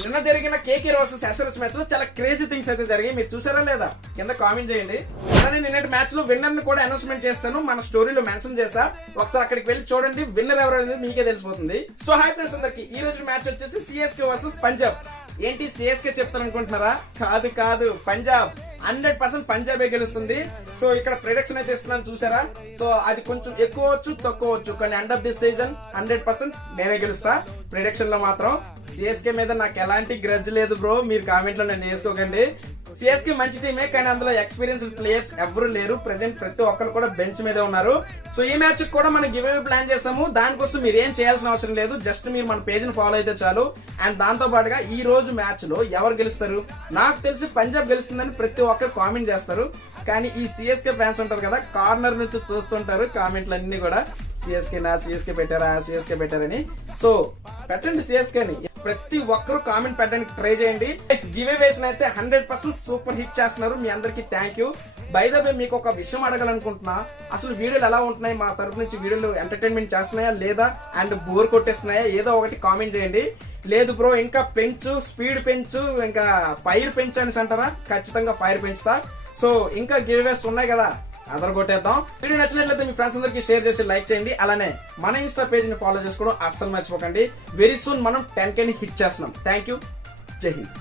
నిన్న జరిగిన కేకే versus SRH match లో చాలా క్రేజీ థింగ్స్ అయితే జరిగాయి. మీరు చూసారా లేదా కింద కామెంట్ చేయండి. అలానే నిన్నటి మ్యాచ్ లో విన్నర్ ని కూడా అనౌన్స్మెంట్ చేస్తాను, మన స్టోరీలో మెన్షన్ చేస్తా. ఒకసారి అక్కడికి వెళ్ళి చూడండి, విన్నర్ ఎవరు అనేది మీకే తెలిసిపోతుంది. సో హై ఫ్రెండ్స్ అందరికి, ఈ రోజు మ్యాచ్ వచ్చేసి సిఎస్కే వర్సెస్ పంజాబ్. ఏంటి సిఎస్కే చెప్తాను అనుకుంటున్నారా? కాదు పంజాబ్. 100% పంజాబే గెలుస్తుంది. సో ఇక్కడ ప్రిడిక్షన్ అయితే ఇస్తున్నాను, చూసారా? సో అది కొంచెం ఎక్కువ వచ్చు తక్కువ వచ్చు, కానీ ఎండ్ ఆఫ్ దిస్ సీజన్ 100% నేనే గెలుస్తా. ప్రిడిక్షన్ లో మాత్రం సిఎస్కే మీద నాకు ఎలాంటి గ్రడ్జ్ లేదు బ్రో, మీరు కామెంట్ లో నన్ను వేసుకోకండి. సిఎస్కే మంచి టీమే, కానీ అందులో ఎక్స్పీరియన్స్డ్ ప్లేయర్స్ ఎవరు లేరు. ప్రెసెంట్ ప్రతి ఒక్కరు కూడా బెంచ్ మీదే ఉన్నారు. సో ఈ మ్యాచ్ కూడా మనం గివ్ అవే ప్లాన్ చేస్తాము. దానికోసం మీరు ఏం చేయాల్సిన అవసరం లేదు, జస్ట్ మీరు మన పేజ్ ని ఫాలో అయితే చాలు. అండ్ దాంతో పాటుగా ఈ రోజు మ్యాచ్ లో ఎవరు గెలుస్తారు? నాకు తెలిసి పంజాబ్ గెలుస్తుందని ప్రతి ఒక్కరు కామెంట్ చేస్తారు. కానీ ఈ సిఎస్కే ఫ్యాన్స్ ఉంటారు కదా, కార్నర్ నుంచి చూస్తుంటారు కామెంట్లు అన్ని కూడా, సిఎస్కే పెట్టారని. సో పెట్టండి సిఎస్కే అని, ప్రతి ఒక్కరు కామెంట్ పెట్టడానికి ట్రై చేయండి. గివ్ అవేస్ అయితే 100% సూపర్ హిట్ చేస్తున్నారు. మీ అందరికి thank you. By the way మీకు ఒక విషయం అడగాలనుకుంటున్నా, అసలు వీడియోలు ఎలా ఉంటున్నాయి? మా తరపు నుంచి వీడియోలు ఎంటర్టైన్మెంట్ చేస్తున్నాయా లేదా, అండ్ బోర్ కొట్టేస్తున్నాయా? ఏదో ఒకటి కామెంట్ చేయండి. లేదు బ్రో ఇంకా పెంచు, స్పీడ్ పెంచు, ఇంకా ఫైర్ పెంచు అని అంటారా? ఖచ్చితంగా ఫైర్ పెంచుతా. సో ఇంకా గివ్ అవేస్ ఉన్నాయి కదా, అదర్ కొట్టేద్దాం. వీడియో నచ్చినట్లయితే మీ ఫ్రెండ్స్ అందరికి షేర్ చేసి లైక్ చేయండి. అలానే మన ఇన్స్టా పేజ్ ని ఫాలో చేసుకోవడం అస్సలు మర్చిపోకండి. వెరీ సూన్ మనం 10K ని హిట్ చేస్తున్నాం. Thank you. జై హింద్.